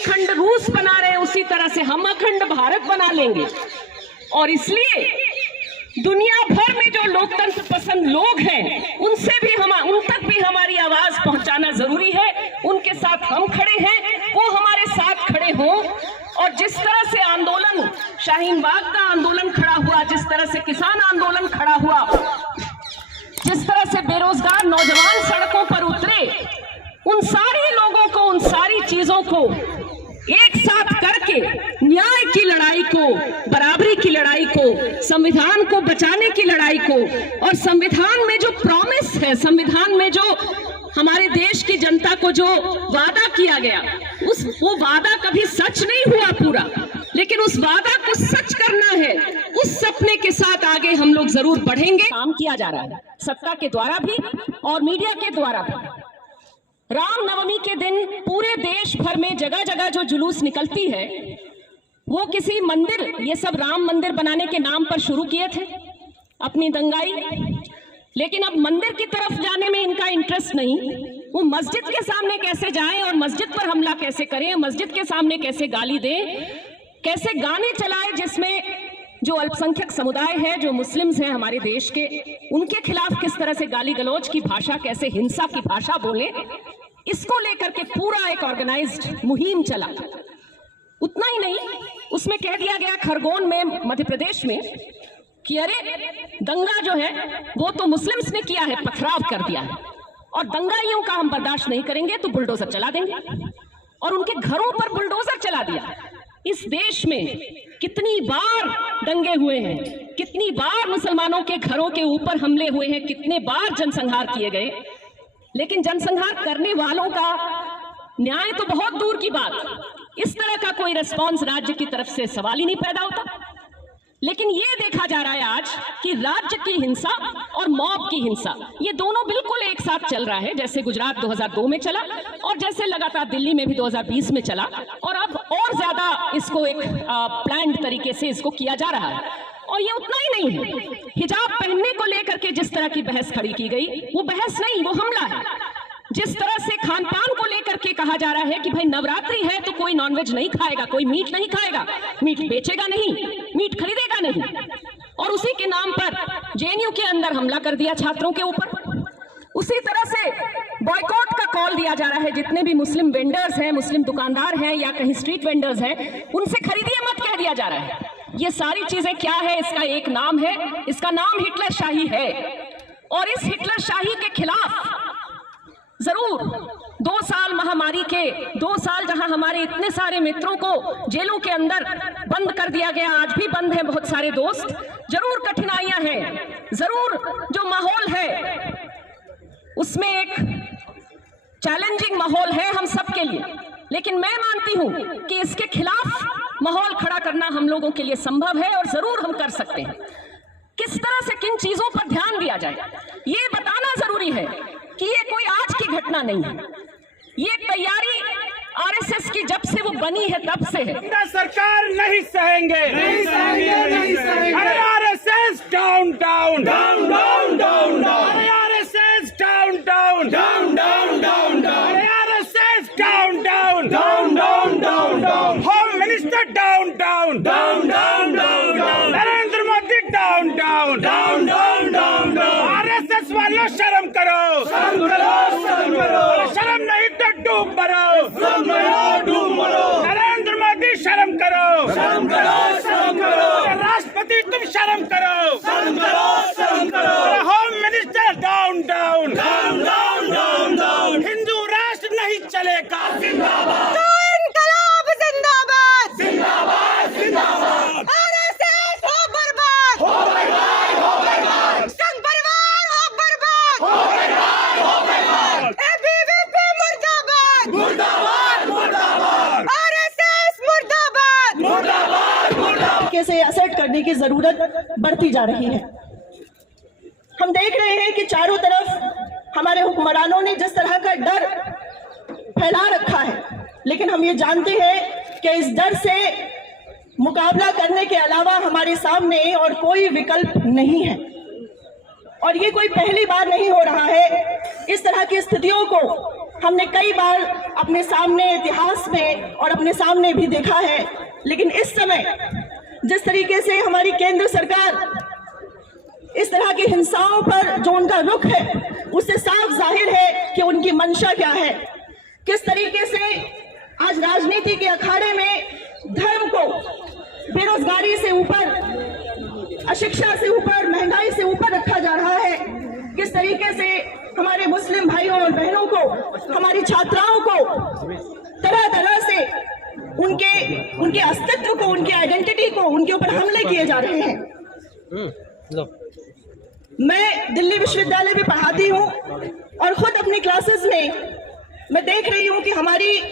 अखंड रूस बना रहे हैं उसी तरह से हम अखंड भारत बना लेंगे। और इसलिए दुनिया भर में जो लोकतंत्र पसंद लोग हैं उन तक भी हमारी आवाज पहुंचाना जरूरी है। उनके साथ हम खड़े हैं, वो हमारे साथ खड़े हों। और जिस तरह से आंदोलन, शाहीन बाग का आंदोलन खड़ा हुआ, जिस तरह से किसान आंदोलन खड़ा हुआ, जिस तरह से बेरोजगार नौजवान सड़कों पर उतरे, उन सारे लोगों को, उन सारी चीजों को एक साथ करके न्याय की लड़ाई को, बराबरी की लड़ाई को, संविधान को बचाने की लड़ाई को, और संविधान में जो प्रॉमिस है, संविधान में जो हमारे देश की जनता को जो वादा किया गया, वो वादा कभी सच नहीं हुआ पूरा, लेकिन उस वादा को सच करना है। उस सपने के साथ आगे हम लोग जरूर बढ़ेंगे। काम किया जा रहा है सत्ता के द्वारा भी और मीडिया के द्वारा भी। रामनवमी के दिन पूरे देश भर में जगह जगह जो जुलूस निकलती है, वो किसी मंदिर, ये सब राम मंदिर बनाने के नाम पर शुरू किए थे अपनी दंगाई, लेकिन अब मंदिर की तरफ जाने में इनका इंटरेस्ट नहीं। वो मस्जिद के सामने कैसे जाएं और मस्जिद पर हमला कैसे करें, मस्जिद के सामने कैसे गाली दें, कैसे गाने चलाएं जिसमें जो अल्पसंख्यक समुदाय है, जो मुस्लिम्स हैं हमारे देश के, उनके खिलाफ किस तरह से गाली गलौज की भाषा, कैसे हिंसा की भाषा बोले, इसको लेकर के पूरा एक ऑर्गेनाइज्ड मुहिम चला। उतना ही नहीं, उसमें कह दिया गया खरगोन में, मध्य प्रदेश में, कि अरे दंगा जो है वो तो मुस्लिम्स ने किया है, पथराव कर दिया है, और दंगाइयों का हम बर्दाश्त नहीं करेंगे तो बुलडोजर चला देंगे। और उनके घरों पर बुलडोजर चला दिया। इस देश में कितनी बार दंगे हुए हैं, कितनी बार मुसलमानों के घरों के ऊपर हमले हुए हैं, कितने बार जनसंहार किए गए, लेकिन जनसंहार करने वालों का न्याय तो बहुत दूर की बात, इस तरह का कोई रिस्पॉन्स राज्य की तरफ से सवाल ही नहीं पैदा होता। लेकिन ये देखा जा रहा है आज कि राज्य की हिंसा और मॉब की हिंसा, ये दोनों बिल्कुल एक साथ चल रहा है, जैसे गुजरात 2002 में चला और जैसे लगातार दिल्ली में भी 2020 में चला, और अब और ज्यादा इसको एक प्लान्ड तरीके से इसको किया जा रहा है। और ये उतना ही नहीं है, हिजाब पहनने को लेकर के जिस तरह की बहस खड़ी की गई, वो बहस नहीं, वो हमला है। जिस तरह से खान पान को लेकर के कहा जा रहा है कि भाई नवरात्रि है तो कोई नॉनवेज नहीं खाएगा, कोई मीट नहीं खाएगा, मीट बेचेगा नहीं, मीट खरीदेगा नहीं, और उसी के नाम पर जेएनयू के अंदर हमला कर दिया छात्रों के ऊपर। उसी तरह से बॉयकॉट का कॉल दिया जा रहा है, जितने भी मुस्लिम वेंडर्स हैं, मुस्लिम दुकानदार हैं या कहीं स्ट्रीट वेंडर्स हैं, उनसे खरीदिए मत कह दिया जा रहा है। ये सारी चीजें क्या है, इसका एक नाम है, इसका नाम हिटलर शाही है। और इस हिटलर शाही के खिलाफ जरूर 2 साल महामारी के, 2 साल जहां हमारे इतने सारे मित्रों को जेलों के अंदर बंद कर दिया गया, आज भी बंद है बहुत सारे दोस्त, जरूर कठिनाइयां हैं, जरूर जो माहौल है उसमें एक चैलेंजिंग माहौल है हम सब के लिए, लेकिन मैं मानती हूं कि इसके खिलाफ माहौल खड़ा करना हम लोगों के लिए संभव है और जरूर हम कर सकते हैं। किस तरह से किन चीजों पर ध्यान दिया जाए, ये बताना जरूरी है कि ये कोई आज की घटना नहीं है, ये तैयारी आरएसएस की जब से वो बनी है तब से है। सरकार नहीं सहेंगे, नहीं सहेंगे, नहीं सहेंगे। RSS down down down down down down, RSS down down down down down down, RSS down down down down down down, home minister down down down down down down, Narendra Modi down down down down down down. RSS वालों शर्म करो, शर्म करो, शर्म करो, शर्म नहीं तो डूब मरो, शर्म करो, डूब मरो। नरेंद्र मोदी शर्म करो, शर्म करो, शर्म करो। राष्ट्रपति तुम शर्म करो, शर्म करो, शर्म करो। Home minister down down down down down down. Hindu राष्ट्र नहीं चलेगा, जिंदाबाद, इनकलाब जिंदाबाद, जिंदाबाद, जिंदाबाद। आरएसएस हो बर्बाद, हो बर्बाद, हो बर्बाद, संघ परिवार हो बर्बाद, हो बर्बाद, हो बर्बाद। एबीवीपी मुर्दाबाद, मुर्दाबाद, मुर्दाबाद, आरएसएस मुर्दाबाद, मुर्दाबाद, मुर्दाबाद। से असर्ट करने की जरूरत बढ़ती जा रही है। हम देख रहे हैं कि चारों तरफ हमारे हुक्मरानों ने जिस तरह का डर फैला रखा है, लेकिन हम ये जानते हैं कि इस डर से मुकाबला करने के अलावा हमारे सामने और कोई विकल्प नहीं है। और ये कोई पहली बार नहीं हो रहा है। इस तरह की स्थितियों को हमने कई बार अपने सामने इतिहास में और अपने सामने भी देखा है, लेकिन इस समय जिस तरीके से हमारी केंद्र सरकार इस तरह की हिंसाओं पर जो उनका रुख है, उससे साफ जाहिर है कि उनकी मंशा क्या है। किस तरीके से आज राजनीति के अखाड़े में धर्म को बेरोजगारी से ऊपर, अशिक्षा से ऊपर, महंगाई से ऊपर रखा जा रहा है। किस तरीके से हमारे मुस्लिम भाइयों और बहनों को, हमारी छात्राओं को तरह तरह से उनके अस्तित्व को, उनकी आइडेंटिटी को, उनके ऊपर हमले किए जा रहे हैं। मैं दिल्ली विश्वविद्यालय में पढ़ाती हूँ और खुद अपनी क्लासेस में मैं देख रही हूँ कि हमारी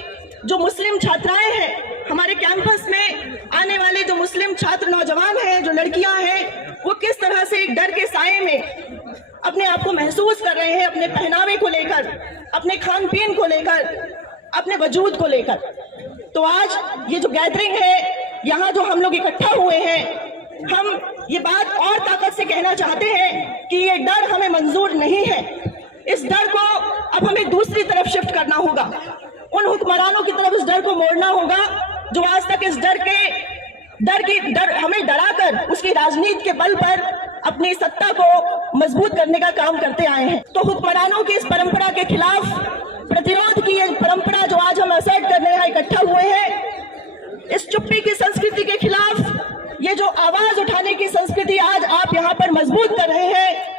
जो मुस्लिम छात्राएं हैं, हमारे कैंपस में आने वाले जो मुस्लिम छात्र नौजवान हैं, जो लड़कियां हैं, वो किस तरह से एक डर के साए में अपने आप को महसूस कर रहे हैं, अपने पहनावे को लेकर, अपने खान पीन को लेकर, अपने वजूद को लेकर। तो आज ये जो गैदरिंग है, यहाँ जो हम लोग इकट्ठा हुए हैं, हम ये बात और ताकत से कहना चाहते हैं कि ये डर हमें मंजूर नहीं है। इस डर को अब हमें दूसरी तरफ शिफ्ट करना होगा, उन हुक्मरानों की तरफ इस डर को मोड़ना होगा जो आज तक इस डर हमें डराकर उसकी राजनीति के बल पर अपनी सत्ता को मजबूत करने का काम करते आए हैं। तो हुक्मरानों की इस परंपरा के खिलाफ प्रतिरोध की ये परंपरा जो आज हम असर्ट करने यहाँ इकट्ठा हुए हैं, इस चुप्पी की संस्कृति के खिलाफ ये जो आवाज उठाने की संस्कृति आज आप यहाँ पर मजबूत कर रहे हैं,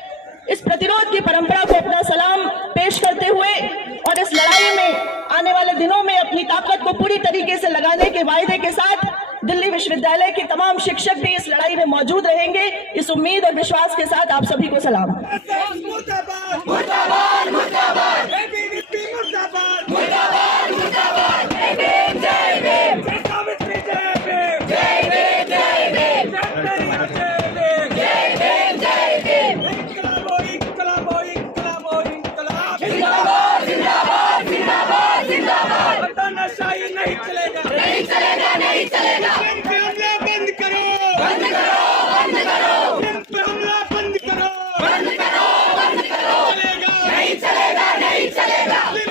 इस प्रतिरोध की परंपरा को अपना सलाम पेश करते हुए और इस लड़ाई में आने वाले दिनों में अपनी ताकत को पूरी तरीके से लगाने के वायदे के साथ दिल्ली विश्वविद्यालय के तमाम शिक्षक भी इस लड़ाई में मौजूद रहेंगे। इस उम्मीद और विश्वास के साथ आप सभी को सलाम। मुर्दाबाद मुर्दाबाद मुर्दाबाद एबीवीपी मुर्दाबाद मुर्दाबाद मुर्दाबाद जय भीम जय भीम सावित्री जय भीम जय भीम जय भीम जय भीम जय भीम इनकलाबो इनकलाबो इनकलाबो इनकलाब जिंदाबाद जिंदाबाद जिंदाबाद जिंदाबाद तानाशाही नहीं चलेगा नहीं चलेगा नहीं चलेगा इन पे हमला बंद करो बंद करो बंद करो इन पे हमला बंद करो बंद करो बंद करो चलेगा नहीं चलेगा नहीं चलेगा